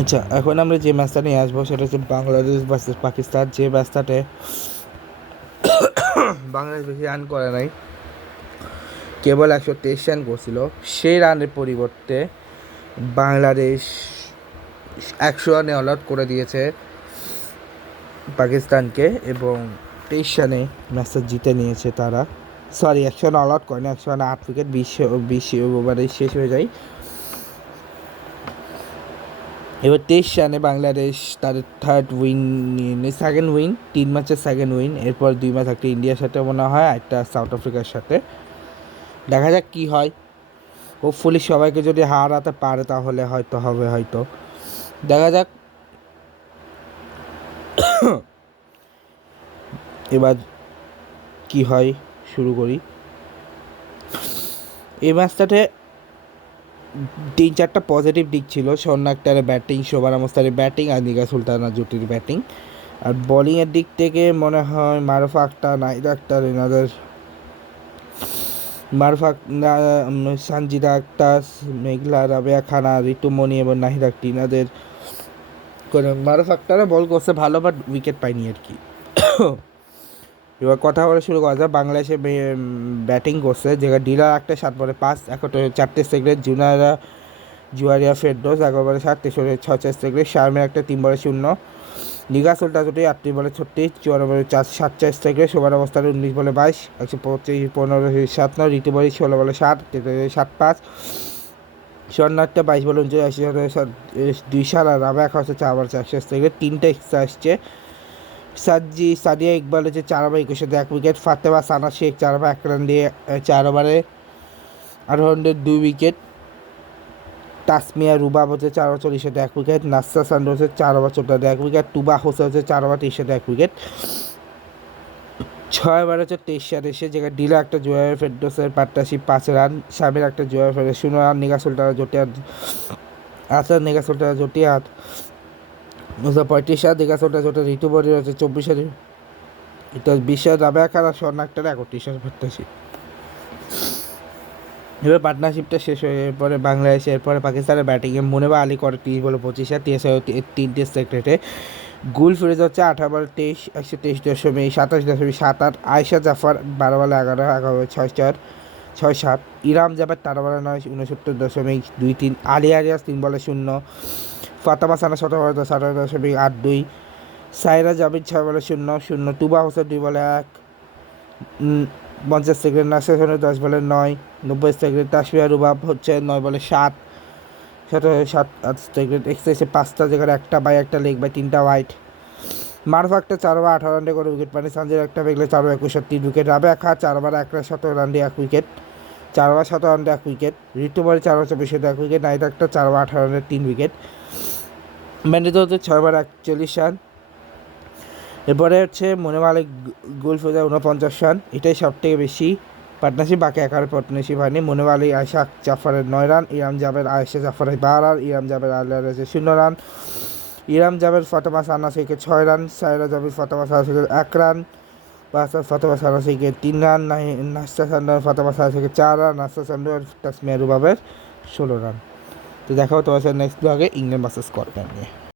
আচ্ছা, এখন আমরা যে ম্যাচটা নিয়ে আসবো সেটা হচ্ছে বাংলাদেশ ভার্সেস পাকিস্তান। যে ম্যাচটাতে বাংলাদেশ বেশি রান করে নাই, কেবল 123 রান করছিল। সেই রানের পরিবর্তে বাংলাদেশ 100 রানে অল আউট করে দিয়েছে পাকিস্তানকে এবং 23 রানে ম্যাচটা জিতে নিয়েছে তারা। সরি, 100 রানে অল আউট করেনি, 100 রানে 8 উইকেট, 20 ওভারে শেষ হয়ে যায়। এবার 23 রানে বাংলাদেশ তাদের থার্ড উইন নিয়ে, সেকেন্ড উইন, 3 ম্যাচের সেকেন্ড উইন। এরপর 2 ম্যাচ, একটা ইন্ডিয়ার সাথে মনে হয়, একটা সাউথ আফ্রিকার সাথে। দেখা যাক কী হয়। হোপফুলি সবাইকে যদি হারাতে পারে তাহলে হয়তো হবে, হয়তো দেখা যাক। এবার কি হয়, শুরু করি। এই ম্যাচটাতে 3-4টা পজিটিভ দিক ছিল। শোন আক্তারের ব্যাটিং, শোভান মুস্তাফিজের ব্যাটিং আর নিগার সুলতানা জুটির ব্যাটিং। আর বোলিংয়ের দিক থেকে মনে হয় মারুফ আক্তার, নাহিদ আক্তার, এনাদের সানজিদা আক্তার, মেঘলা, রাবেয়া খানা, ঋতুমণি এবং নাহিদ আক্তার, এনাদের মারুফ আক্তারও বল করছে ভালো, বাট উইকেট পায়নি আর কি। এবার কথা বলা শুরু করা যায়। বাংলাদেশে ব্যাটিং করছে, যেখানে ডিলার একটা 7 বলে 5, 4টে সেকেন্ড, জুয়ারিয়া ফেরদৌস 11 বলে 7, 6 সেকেন্ড, শারমিন একটা 3 বলে 0, নিগার সুলতানা জুটি 38 বলে 36, 54 বলে 4, 7 সেকেন্ড, শোভান অবস্থান 19 বলে 22, 125, 15-7, ঋতুপর্ণা 16 বলে 7, 7-5, স্বর্ণার্থ 22 বলে 49, 2 আর রাবেয়া খাওয়া 4 বলে 1 সেকেন্ড, 3টে এক্সট্রা আসছে। সাদিয়া ইকবাল হচ্ছে 4 ওভার 21 1 উইকেট, ফাতেমা সানা শেখ 4 ওভার 1 রান দিয়ে 4 ওভারে 2 উইকেট, তাসমিয়া রুবাব হচ্ছে 4 ওভার 40 1 উইকেট, নাসা সান্ডু হচ্ছে 4 ওভার 14 1 উইকেট, তুবা হোসেন হচ্ছে 4 ওভার 23 1 উইকেট, 6 ওভার 23 রান এসে, যেখানে ডিলা একটা জুয়ার ফেরদৌসের পার্টনারশিপ 5 রান, শামির একটা জুয়ার ফেরদৌস 0 রান, নিগার সুলতানা জোটে নিগার সুলতানা জোটে 35 রান, নিগার সুলতানা জোটে ঋতুপর্ণা হচ্ছে 24 রান, এটা 20 রান, রাবেয়া খান আর স্বর্ণ আক্তারের 31 রান পার্টনারশিপ। এবার পার্টনারশিপটা শেষ হয়ে পরে বাংলাদেশ, এরপরে পাকিস্তানের ব্যাটিংয়ে মুনিবা আলী করে 30 বলে 25 রান, 3টে সেক্রেটে। গুল ফিরোজ হচ্ছে 18 বলে 23, 123.27.78, আয়েশা জাফর 12 বলে 11, 11 বলে 6-7, ইরাম জাবেদ 13 বলে 9, 69.23, আলী আরিয়াস 3 বলে 0, ফাতেমা সানা 17 বলে 10, 18.82, সাইরা জাবিদ 6 বলে 0, তুবা হোসেন 2 বলে 1, 50 সেকেন্ড, নাসির হোসেন 10 বলে 9, 90 সেকেন্ড, তাসমিয়া রুবাব হচ্ছে 9 বলে 7, 7 সেকেন্ড, এক্সেসে 5টা, যেখানে একটা বাই, একটা লেগ বাই, 3টা ওয়াইড। মারুফ একটা 4 ওভার 18 রান দিয়ে করে উইকেট পানি, সানজির একটা বেগলে 4 ওভার 21 3 উইকেট, রাবেয়া খা 4 ওভার 1 রান 17 রান দিয়ে 1 উইকেট, 4 ওভার 17 রান দিয়ে 1 wicket, Rituparna 4 over 24 1 wicket, Nahid একটা 4 ওভার 18 রানে 3 উইকেট, ম্যান্ডেতো হচ্ছে 6 ওভার 41 রান। এরপরে হচ্ছে মুনিবা আলী গোল ফেজা 49 রান, এটাই সব থেকে বেশি পার্টনারশিপ। বাকি একার পার্টনারশিপ হয়নি। মুনিবা আলী আয়েশা জাফরের 9 রান, ইরাম জাবের আয়েশা জাফরের 12 রান, ইরাম জাবের আলিয়া রয়েছে 0 রান, ইরাম জাবের ফাতেমা সানা শেখের 6 রান, সাইরা জাবির ফাতেমা সানা শেখের 1 রান, ফাতেমা সানা শেখের 3 রান, নাস্তা সান্ডার ফাতেমা সানা শেখের 4 রান, নাস্তা সান্ডার তাসমিয়া রুবাবের 16 রান। তো দেখাও তোমার সাথে নেক্সট ব্লগে ইংল্যান্ড ভার্সেস স্কটল্যান্ড নিয়ে।